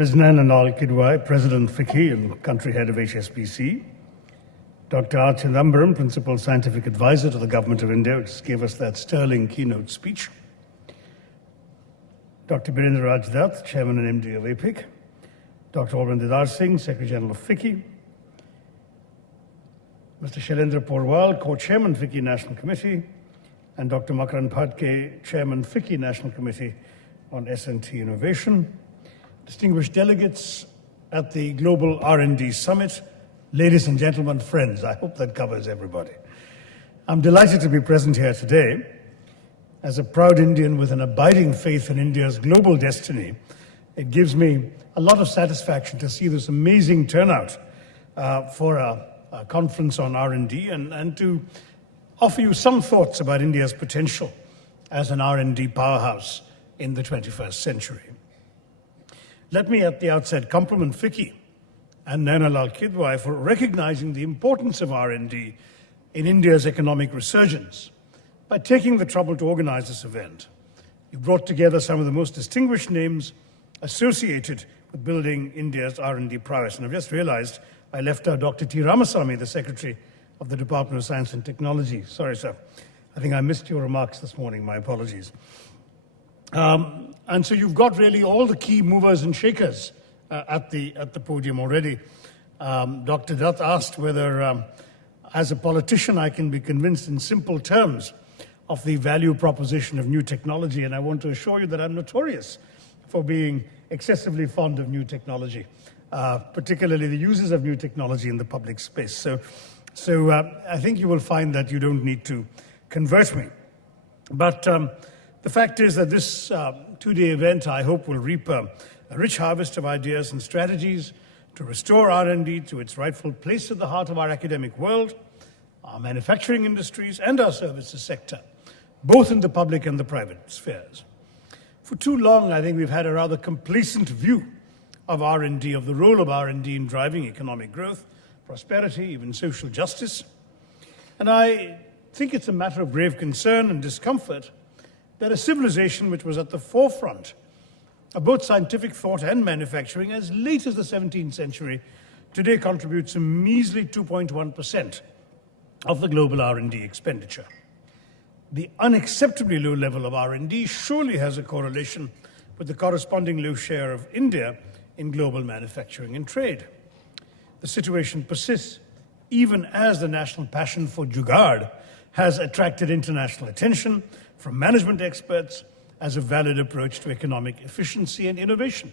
Ms. Inaugural Kidwai, President FICCI and Country Head of HSBC, Dr. R. Chidambaram, Principal Scientific Advisor to the Government of India, who just gave us that sterling keynote speech, Dr. Birendra Raj Dutt, Chairman and MD of APIC, Dr. Orvindadar Singh, Secretary General of FICCI, Mr. Shailendra Porwal, Co-Chairman FICCI National Committee, and Dr. Makaran Phadke, Chairman FICCI National Committee on S&T Innovation, distinguished delegates at the Global R&D Summit, ladies and gentlemen, friends, I hope that covers everybody. I'm delighted to be present here today. As a proud Indian with an abiding faith in India's global destiny, it gives me a lot of satisfaction to see this amazing turnout for a conference on R&D and to offer you some thoughts about India's potential as an R&D powerhouse in the 21st century. Let me at the outset compliment FICCI and Nainalal Kidwai for recognizing the importance of R&D in India's economic resurgence by taking the trouble to organize this event. You brought together some of the most distinguished names associated with building India's R&D prowess. And I've just realized I left out Dr. T. Ramasamy, the Secretary of the Department of Science and Technology. Sorry, sir. I think I missed your remarks this morning. My apologies. And so you've got really all the key movers and shakers at the podium already. Dr. Dutt asked whether, as a politician, I can be convinced in simple terms of the value proposition of new technology. And I want to assure you that I'm notorious for being excessively fond of new technology, particularly the uses of new technology in the public space. So I think you will find that you don't need to convert me. But the fact is that this two-day event, I hope, will reap a rich harvest of ideas and strategies to restore R&D to its rightful place at the heart of our academic world, our manufacturing industries, and our services sector, both in the public and the private spheres. For too long, I think we've had a rather complacent view of R&D, of the role of R&D in driving economic growth, prosperity, even social justice. And I think it's a matter of grave concern and discomfort that a civilization which was at the forefront of both scientific thought and manufacturing as late as the 17th century today contributes a measly 2.1% of the global R&D expenditure. The unacceptably low level of R&D surely has a correlation with the corresponding low share of India in global manufacturing and trade. The situation persists even as the national passion for jugaad has attracted international attention from management experts as a valid approach to economic efficiency and innovation.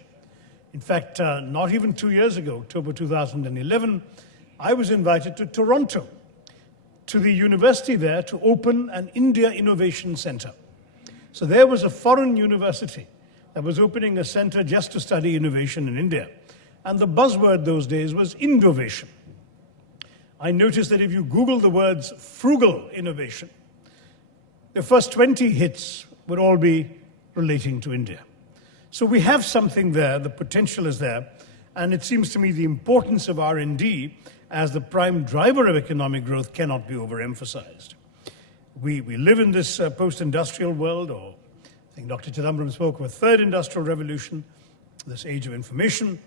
In fact, not even 2 years ago, October 2011, I was invited to Toronto, to the university there, to open an India Innovation Center. So there was a foreign university that was opening a center just to study innovation in India. And the buzzword those days was Indovation. I noticed that if you Google the words frugal innovation, the first 20 hits would all be relating to India. So we have something there, the potential is there, and it seems to me the importance of R&D as the prime driver of economic growth cannot be overemphasized. We live in this post-industrial world, or I think Dr. Chidambaram spoke of a third industrial revolution, this age of information.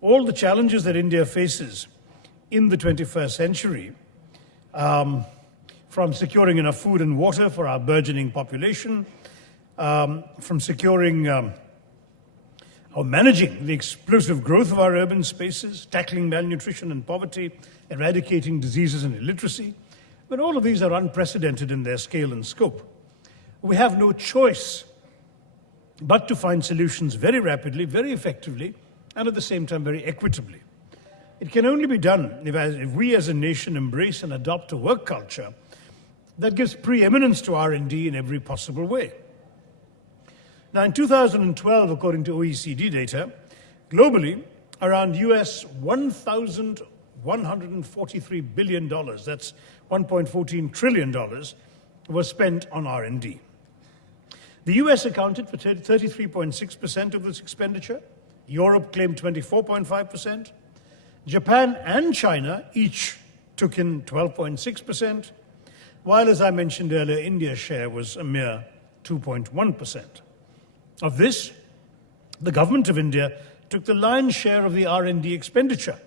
All the challenges that India faces in the 21st century, from securing enough food and water for our burgeoning population, from securing or managing the explosive growth of our urban spaces, tackling malnutrition and poverty, eradicating diseases and illiteracy. But all of these are unprecedented in their scale and scope. We have no choice but to find solutions very rapidly, very effectively, and at the same time very equitably. It can only be done if we as a nation embrace and adopt a work culture that gives preeminence to R&D in every possible way. Now, in 2012, according to OECD data, globally, around US $1,143 billion, that's $1.14 trillion, was spent on R&D. The US accounted for 33.6% of this expenditure. Europe claimed 24.5%. Japan and China each took in 12.6%, while, as I mentioned earlier, India's share was a mere 2.1%. Of this, The government of India took the lion's share of the R&D expenditure.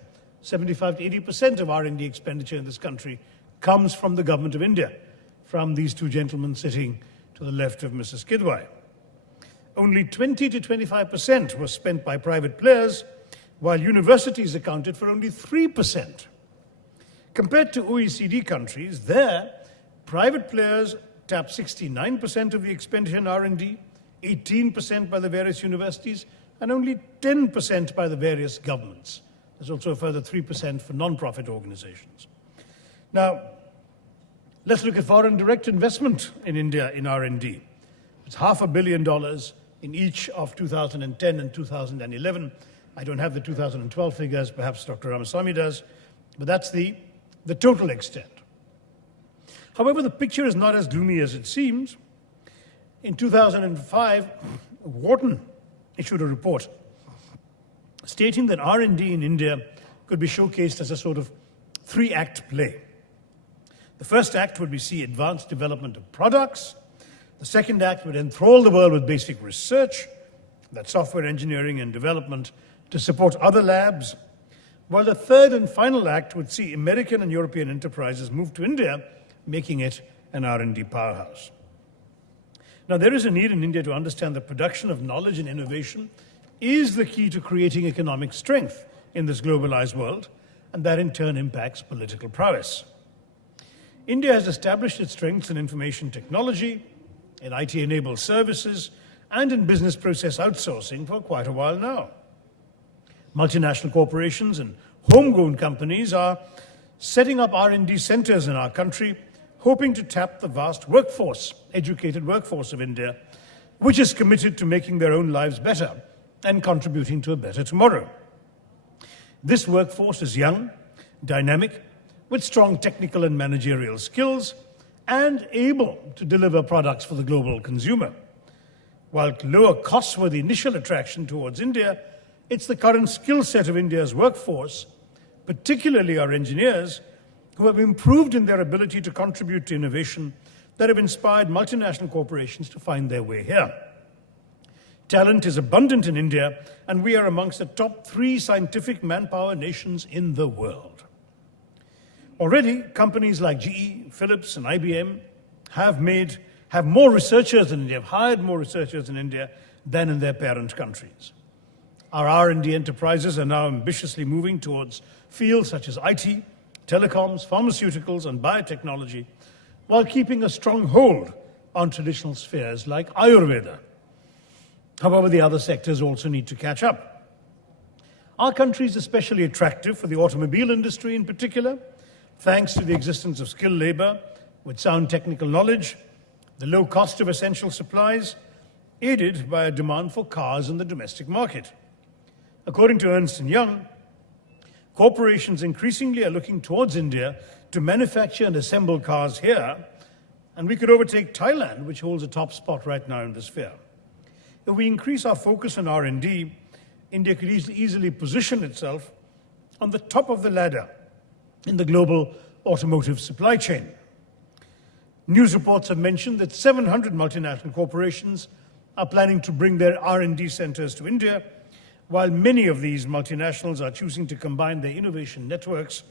75 to 80% of R&D expenditure in this country comes from the government of India, from these two gentlemen sitting to the left of Mrs. Kidwai. Only 20 to 25% was spent by private players, while universities accounted for only 3%. Compared to OECD countries, there, private players tap 69% of the expenditure in R&D, 18% by the various universities, and only 10% by the various governments. There's also a further 3% for non-profit organizations. Now, let's look at foreign direct investment in India in R&D. It's $500 million in each of 2010 and 2011. I don't have the 2012 figures, perhaps Dr. Ramaswamy does, but that's the total extent. However, the picture is not as gloomy as it seems. In 2005, Wharton issued a report stating that R&D in India could be showcased as a sort of three-act play. The first act would be see advanced development of products. The second act would enthrall the world with basic research, that's software engineering and development, to support other labs, while the third and final act would see American and European enterprises move to India, making it an R&D powerhouse. Now, there is a need in India to understand that production of knowledge and innovation is the key to creating economic strength in this globalized world, and that in turn impacts political prowess. India has established its strengths in information technology, in IT-enabled services, and in business process outsourcing for quite a while now. Multinational corporations and homegrown companies are setting up R&D centers in our country, hoping to tap the vast workforce, educated workforce of India, which is committed to making their own lives better and contributing to a better tomorrow. This workforce is young, dynamic, with strong technical and managerial skills, and able to deliver products for the global consumer. While lower costs were the initial attraction towards India, it's the current skill set of India's workforce, particularly our engineers, who have improved in their ability to contribute to innovation that have inspired multinational corporations to find their way here. Talent is abundant in India, and we are amongst the top 3 scientific manpower nations in the world. Already, companies like GE, Philips, and IBM have more researchers in India, have hired more researchers in India than in their parent countries. Our R&D enterprises are now ambitiously moving towards fields such as IT, telecoms, pharmaceuticals, and biotechnology, while keeping a strong hold on traditional spheres like Ayurveda. However, the other sectors also need to catch up. Our country is especially attractive for the automobile industry in particular, thanks to the existence of skilled labor with sound technical knowledge, the low cost of essential supplies, aided by a demand for cars in the domestic market. According to Ernst & Young, corporations increasingly are looking towards India to manufacture and assemble cars here, and we could overtake Thailand, which holds a top spot right now in the sphere. If we increase our focus on R&D, India could easily position itself on the top of the ladder in the global automotive supply chain. News reports have mentioned that 700 multinational corporations are planning to bring their R&D centers to India, while many of these multinationals are choosing to combine their innovation networks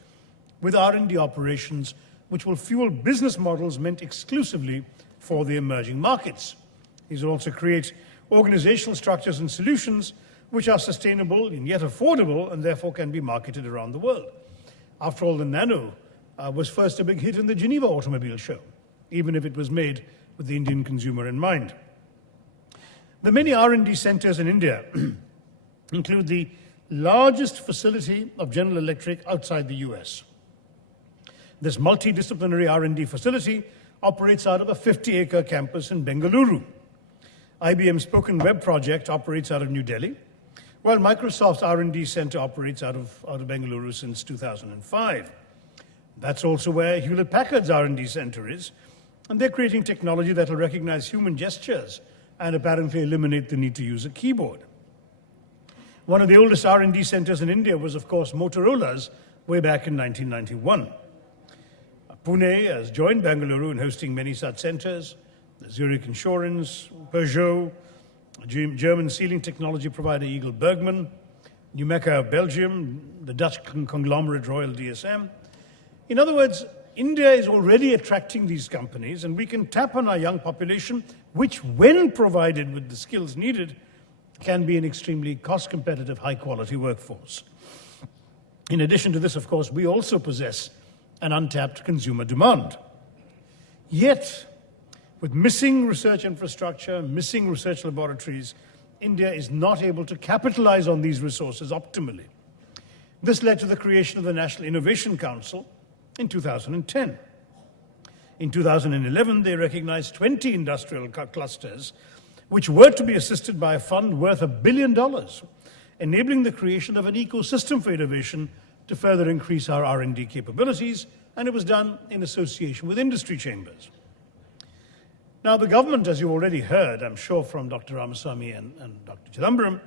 with R&D operations, which will fuel business models meant exclusively for the emerging markets. These will also create organizational structures and solutions which are sustainable and yet affordable and therefore can be marketed around the world. After all, the Nano was first a big hit in the Geneva Automobile Show, even if it was made with the Indian consumer in mind. The many R&D centers in India include the largest facility of General Electric outside the US. This multidisciplinary R&D facility operates out of a 50-acre campus in Bengaluru. IBM's Spoken Web project operates out of New Delhi, while Microsoft's R&D center operates out of Bengaluru since 2005. That's also where Hewlett-Packard's R&D center is, and they're creating technology that will recognize human gestures and apparently eliminate the need to use a keyboard. One of the oldest R&D centers in India was, of course, Motorola's way back in 1991. Pune has joined Bengaluru in hosting many such centers. Zurich Insurance, Peugeot, German sealing technology provider Eagle Bergman, Numeka of Belgium, the Dutch conglomerate Royal DSM. In other words, India is already attracting these companies, and we can tap on our young population, which, when provided with the skills needed, can be an extremely cost-competitive, high-quality workforce. In addition to this, of course, we also possess an untapped consumer demand. Yet, with missing research infrastructure, missing research laboratories, India is not able to capitalize on these resources optimally. This led to the creation of the National Innovation Council in 2010. In 2011, they recognized 20 industrial clusters, which were to be assisted by a fund worth $1 billion, enabling the creation of an ecosystem for innovation to further increase our R&D capabilities, and it was done in association with industry chambers. Now, the government, as you already heard, I'm sure from Dr. Ramaswamy and Dr. Chidambaram,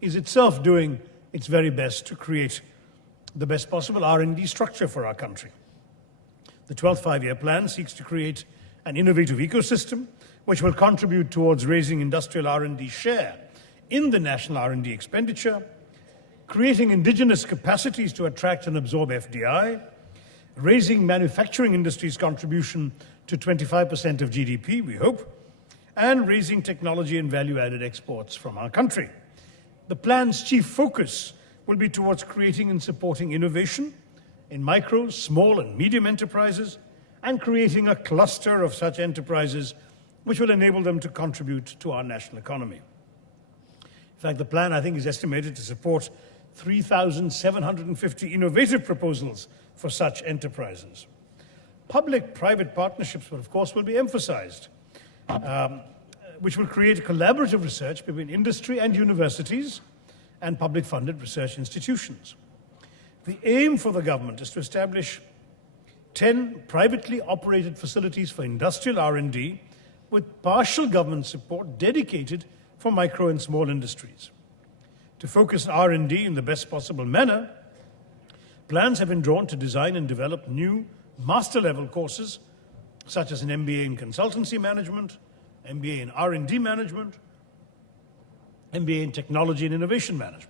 is itself doing its very best to create the best possible R&D structure for our country. The 12th five-year plan seeks to create an innovative ecosystem which will contribute towards raising industrial R&D share in the national R&D expenditure, creating indigenous capacities to attract and absorb FDI, raising manufacturing industry's contribution to 25% of GDP, we hope, and raising technology and value-added exports from our country. The plan's chief focus will be towards creating and supporting innovation in micro, small, and medium enterprises, and creating a cluster of such enterprises which will enable them to contribute to our national economy. In fact, the plan, I think, is estimated to support 3,750 innovative proposals for such enterprises. Public-private partnerships, of course, will be emphasized, which will create collaborative research between industry and universities and public-funded research institutions. The aim for the government is to establish 10 privately operated facilities for industrial R&D with partial government support dedicated for micro and small industries. To focus R&D in the best possible manner, plans have been drawn to design and develop new master-level courses, such as an MBA in consultancy management, MBA in R&D management, MBA in technology and innovation management.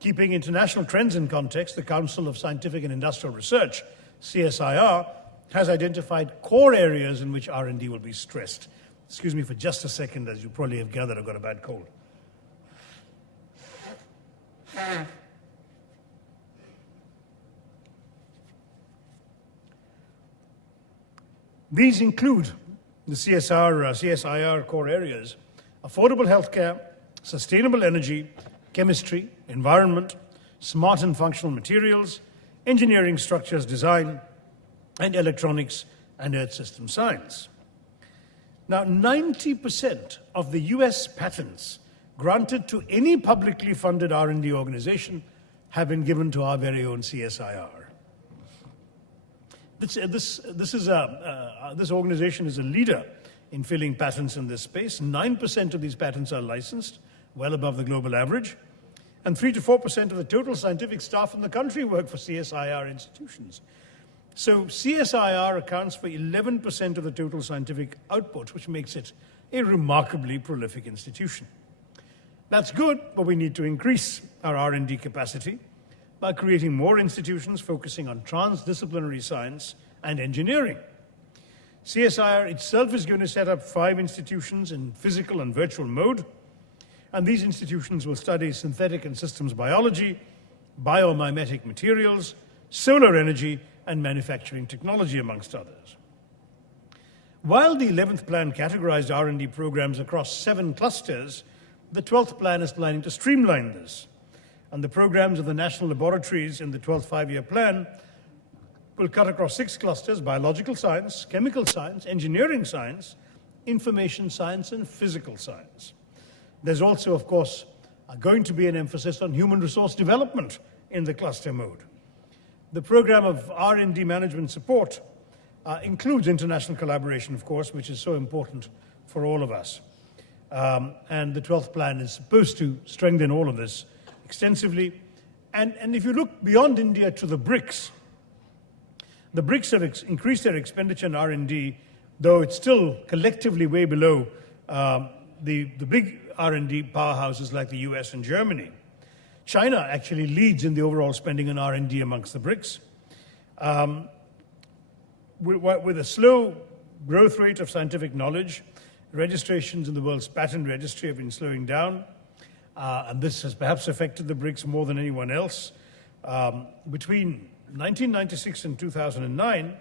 Keeping international trends in context, the Council of Scientific and Industrial Research, CSIR, has identified core areas in which R&D will be stressed. Excuse me for just a second, as you probably have gathered, I've got a bad cold. These include the CSIR core areas: affordable healthcare, sustainable energy, chemistry, environment, smart and functional materials, engineering structures design, and electronics and earth system science. Now, 90% of the US patents granted to any publicly funded R&D organization have been given to our very own CSIR. This organization is a leader in filling patents in this space. 9% of these patents are licensed, well above the global average, and 3 to 4% of the total scientific staff in the country work for CSIR institutions. So CSIR accounts for 11% of the total scientific output, which makes it a remarkably prolific institution. That's good, but we need to increase our R&D capacity by creating more institutions focusing on transdisciplinary science and engineering. CSIR itself is going to set up 5 institutions in physical and virtual mode, and these institutions will study synthetic and systems biology, biomimetic materials, solar energy, and manufacturing technology, amongst others. While the 11th plan categorized R&D programs across 7 clusters, the 12th plan is planning to streamline this. And the programs of the national laboratories in the 12th five-year plan will cut across 6 clusters: biological science, chemical science, engineering science, information science, and physical science. There's also, of course, going to be an emphasis on human resource development in the cluster mode. The program of R&D management support includes international collaboration, of course, which is so important for all of us. And the 12th plan is supposed to strengthen all of this extensively. And if you look beyond India to the BRICS have increased their expenditure in R&D, though it's still collectively way below the big R&D powerhouses like the US and Germany, China actually leads in the overall spending on R&D amongst the BRICS. With a slow growth rate of scientific knowledge, registrations in the world's patent registry have been slowing down, and this has perhaps affected the BRICS more than anyone else. Between 1996 and 2009,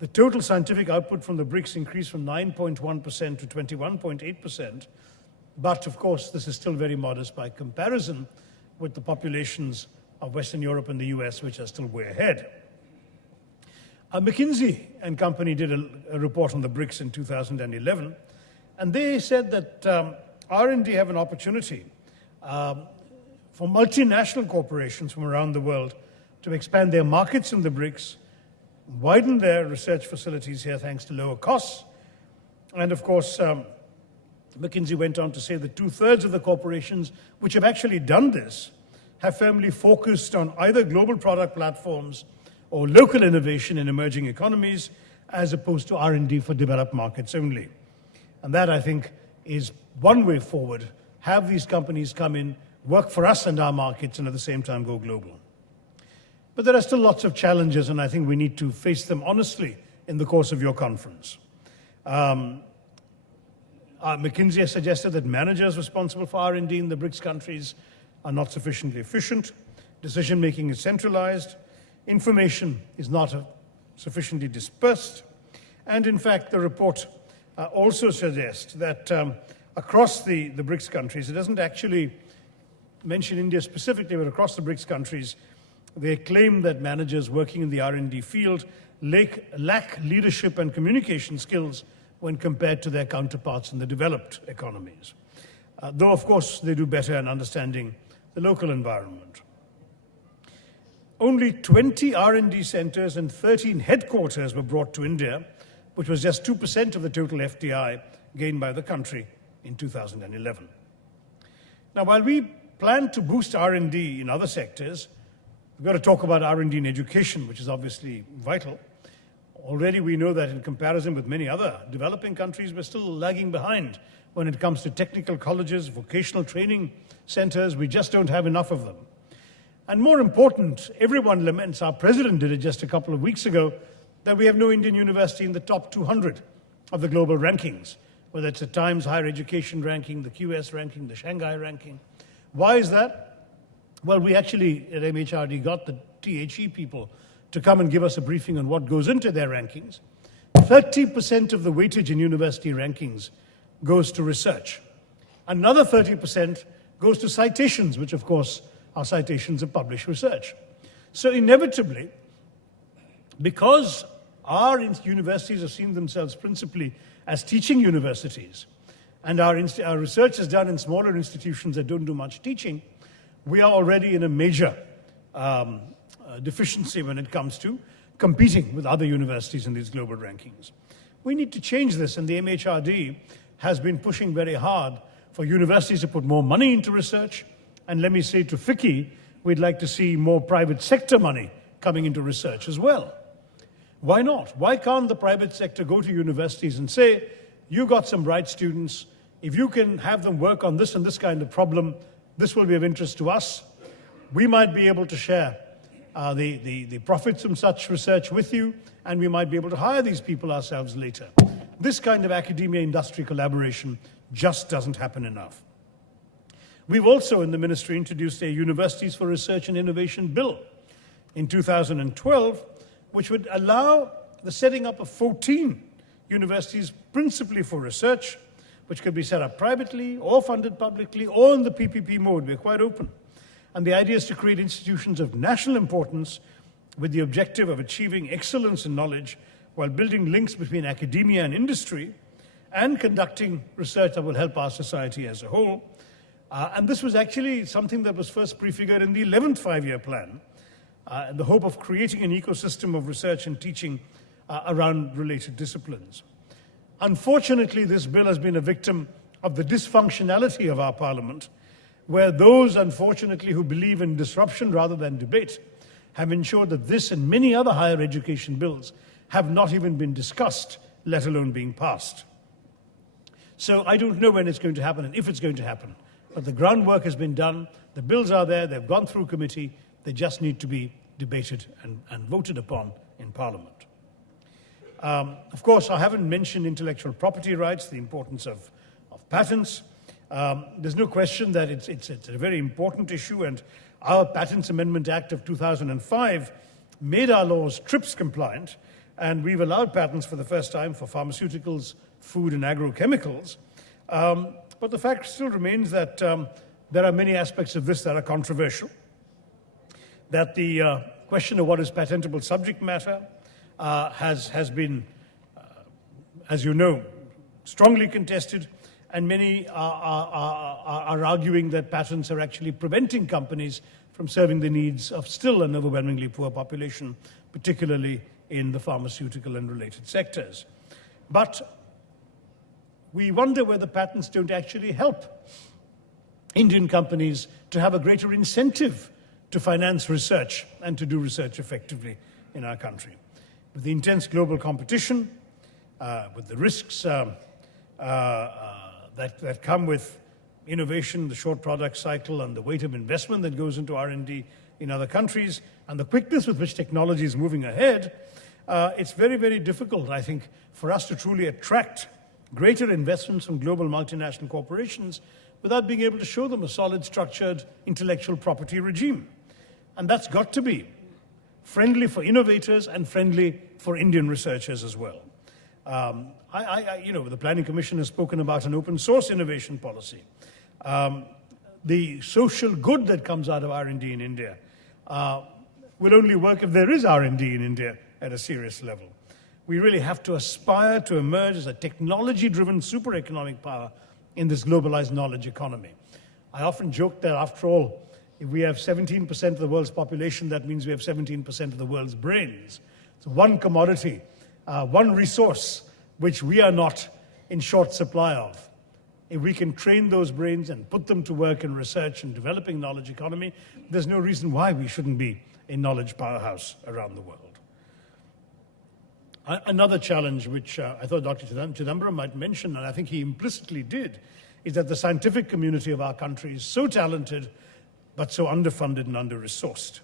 the total scientific output from the BRICS increased from 9.1% to 21.8%, but of course this is still very modest by comparison with the populations of Western Europe and the US, which are still way ahead. McKinsey and Company did a report on the BRICS in 2011, and they said that R&D have an opportunity for multinational corporations from around the world to expand their markets in the BRICS, widen their research facilities here thanks to lower costs. And of course, McKinsey went on to say that 2/3 of the corporations which have actually done this have firmly focused on either global product platforms or local innovation in emerging economies, as opposed to R&D for developed markets only. And that, I think, is one way forward. Have these companies come in, work for us and our markets, and at the same time go global. But there are still lots of challenges, and I think we need to face them honestly in the course of your conference. McKinsey has suggested that managers responsible for R&D in the BRICS countries are not sufficiently efficient, decision-making is centralized, information is not sufficiently dispersed, and in fact the report also suggests that across the BRICS countries, it doesn't actually mention India specifically, but across the BRICS countries, they claim that managers working in the R&D field lack leadership and communication skills when compared to their counterparts in the developed economies. Though, of course, they do better in understanding the local environment. Only 20 R&D centers and 13 headquarters were brought to India, which was just 2% of the total FDI gained by the country in 2011. Now, while we plan to boost R&D in other sectors, we've got to talk about R&D in education, which is obviously vital. Already we know that in comparison with many other developing countries, we're still lagging behind when it comes to technical colleges, vocational training centers. We just don't have enough of them. And more important, everyone laments, our president did it just a couple of weeks ago, that we have no Indian university in the top 200 of the global rankings, whether it's the Times Higher Education ranking, the QS ranking, the Shanghai ranking. Why is that? Well, we actually at MHRD got the THE people to come and give us a briefing on what goes into their rankings. 30% of the weightage in university rankings goes to research. Another 30% goes to citations, which of course are citations of published research. So inevitably, because our universities have seen themselves principally as teaching universities, and our research is done in smaller institutions that don't do much teaching, we are already in a major deficiency when it comes to competing with other universities in these global rankings. We need to change this, and the MHRD has been pushing very hard for universities to put more money into research. And let me say to FICCI, we'd like to see more private sector money coming into research as well. Why not? Why can't the private sector go to universities and say, you got some bright students, if you can have them work on this and this kind of problem, this will be of interest to us. We might be able to share the profits from such research with you, and we might be able to hire these people ourselves later. This kind of academia-industry collaboration just doesn't happen enough. We've also in the ministry introduced a Universities for Research and Innovation bill in 2012, which would allow the setting up of 14 universities principally for research, which could be set up privately or funded publicly or in the PPP mode. We're quite open. And the idea is to create institutions of national importance with the objective of achieving excellence in knowledge while building links between academia and industry and conducting research that will help our society as a whole. And this was actually something that was first prefigured in the 11th five-year plan, the hope of creating an ecosystem of research and teaching around related disciplines. Unfortunately, this bill has been a victim of the dysfunctionality of our parliament, where those, unfortunately, who believe in disruption rather than debate have ensured that this and many other higher education bills have not even been discussed, let alone being passed. So I don't know when it's going to happen and if it's going to happen. But the groundwork has been done. The bills are there. They've gone through committee. They just need to be debated and voted upon in Parliament. Of course, I haven't mentioned intellectual property rights, the importance of patents. There's no question that it's a very important issue, and our Patents Amendment Act of 2005 made our laws TRIPS compliant, and we've allowed patents for the first time for pharmaceuticals, food and agrochemicals. But the fact still remains that there are many aspects of this that are controversial, that the question of what is patentable subject matter has been, as you know, strongly contested, and many are arguing that patents are actually preventing companies from serving the needs of still an overwhelmingly poor population, particularly in the pharmaceutical and related sectors. But we wonder whether patents don't actually help Indian companies to have a greater incentive to finance research and to do research effectively in our country. With the intense global competition, with the risks that come with innovation, the short product cycle, and the weight of investment that goes into R&D in other countries, and the quickness with which technology is moving ahead, it's very, very difficult, I think, for us to truly attract greater investments from global multinational corporations without being able to show them a solid, structured intellectual property regime. And that's got to be friendly for innovators and friendly for Indian researchers as well. The Planning Commission has spoken about an open source innovation policy. The social good that comes out of R&D in India will only work if there is R&D in India at a serious level. We really have to aspire to emerge as a technology-driven super economic power in this globalized knowledge economy. I often joke that, after all, if we have 17% of the world's population, that means we have 17% of the world's brains. So one commodity, one resource, which we are not in short supply of. If we can train those brains and put them to work in research and developing knowledge economy, there's no reason why we shouldn't be a knowledge powerhouse around the world. Another challenge which I thought Dr. Chidambaram might mention, and I think he implicitly did, is that the scientific community of our country is so talented, but so underfunded and under-resourced.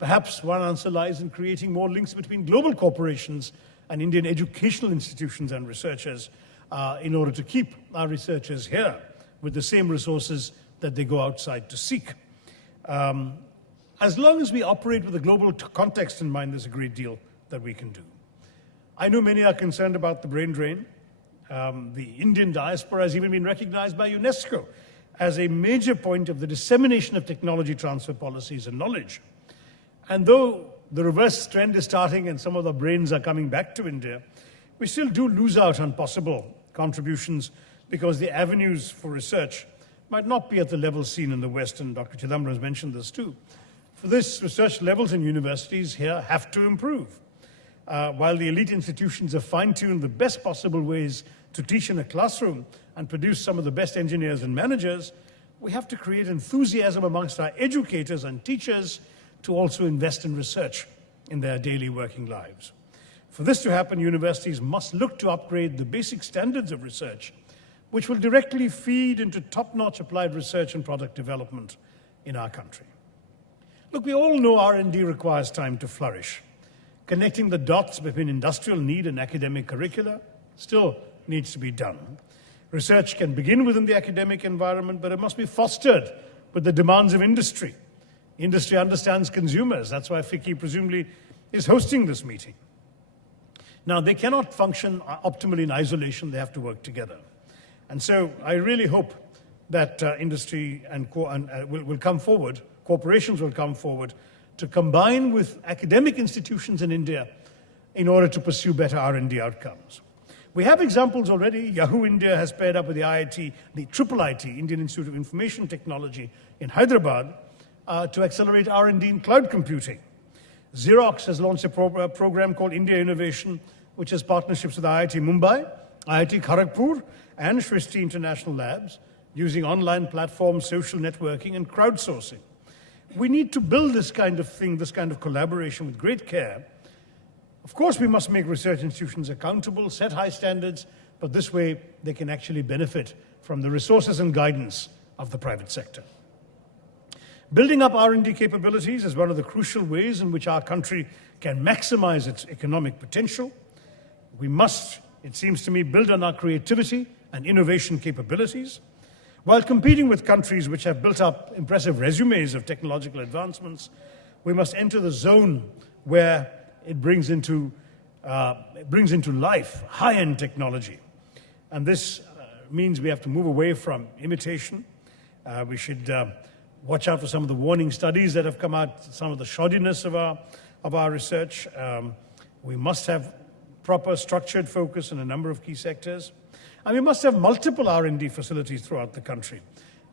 Perhaps one answer lies in creating more links between global corporations and Indian educational institutions and researchers in order to keep our researchers here with the same resources that they go outside to seek. As long as we operate with a global context in mind, there's a great deal that we can do. I know many are concerned about the brain drain. The Indian diaspora has even been recognized by UNESCO as a major point of the dissemination of technology transfer policies and knowledge. And though the reverse trend is starting and some of the brains are coming back to India, we still do lose out on possible contributions because the avenues for research might not be at the level seen in the West, and Dr. Chidambaram has mentioned this too. For this, research levels in universities here have to improve. While the elite institutions have fine-tuned the best possible ways to teach in a classroom and produce some of the best engineers and managers, we have to create enthusiasm amongst our educators and teachers to also invest in research in their daily working lives. For this to happen, universities must look to upgrade the basic standards of research, which will directly feed into top-notch applied research and product development in our country. Look, we all know R&D requires time to flourish. Connecting the dots between industrial need and academic curricula still needs to be done. Research can begin within the academic environment, but it must be fostered with the demands of industry. Industry understands consumers. That's why FICCI presumably is hosting this meeting. Now, they cannot function optimally in isolation. They have to work together. And so I really hope that industry will come forward, corporations will come forward to combine with academic institutions in India in order to pursue better R&D outcomes. We have examples already. Yahoo India has paired up with the IIT, the IIIT, Indian Institute of Information Technology in Hyderabad, to accelerate R&D in cloud computing. Xerox has launched a program called India Innovation, which has partnerships with IIT Mumbai, IIT Kharagpur, and Srishti International Labs, using online platforms, social networking, and crowdsourcing. We need to build this kind of thing, this kind of collaboration with great care. Of course, we must make research institutions accountable, set high standards, but this way they can actually benefit from the resources and guidance of the private sector. Building up R&D capabilities is one of the crucial ways in which our country can maximize its economic potential. We must, it seems to me, build on our creativity and innovation capabilities. While competing with countries which have built up impressive resumes of technological advancements, we must enter the zone where it brings into life high-end technology. And this means we have to move away from imitation. We should watch out for some of the warning studies that have come out, some of the shoddiness of our research. We must have proper structured focus in a number of key sectors. And we must have multiple R&D facilities throughout the country.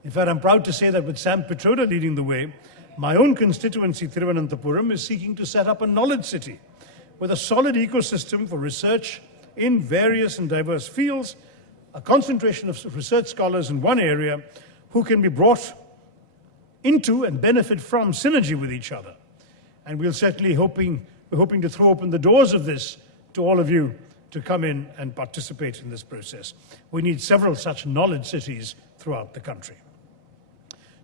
In fact, I'm proud to say that with Sam Pitroda leading the way, my own constituency, Thiruvananthapuram, is seeking to set up a knowledge city with a solid ecosystem for research in various and diverse fields, a concentration of research scholars in one area who can be brought into and benefit from synergy with each other. And we're certainly hoping to throw open the doors of this to all of you to come in and participate in this process. We need several such knowledge cities throughout the country.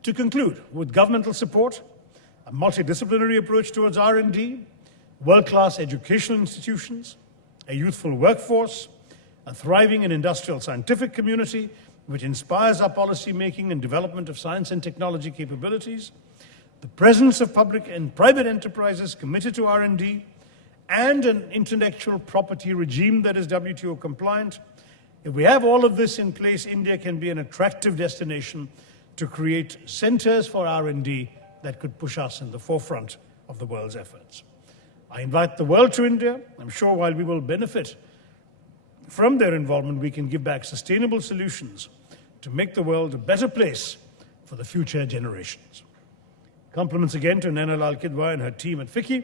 To conclude, with governmental support, a multidisciplinary approach towards R&D, world-class educational institutions, a youthful workforce, a thriving and industrial scientific community which inspires our policy making and development of science and technology capabilities, the presence of public and private enterprises committed to R&D, and an intellectual property regime that is WTO compliant. If we have all of this in place, India can be an attractive destination to create centers for R&D that could push us in the forefront of the world's efforts. I invite the world to India. I'm sure while we will benefit from their involvement, we can give back sustainable solutions to make the world a better place for the future generations. Compliments again to Naina Lal Kidwai and her team at FICCI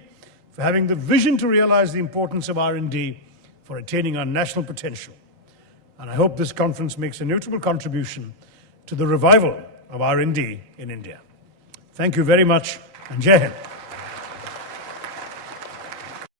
for having the vision to realize the importance of R&D for attaining our national potential. And I hope this conference makes a notable contribution to the revival of R&D in India. Thank you very much, and Jai Hind.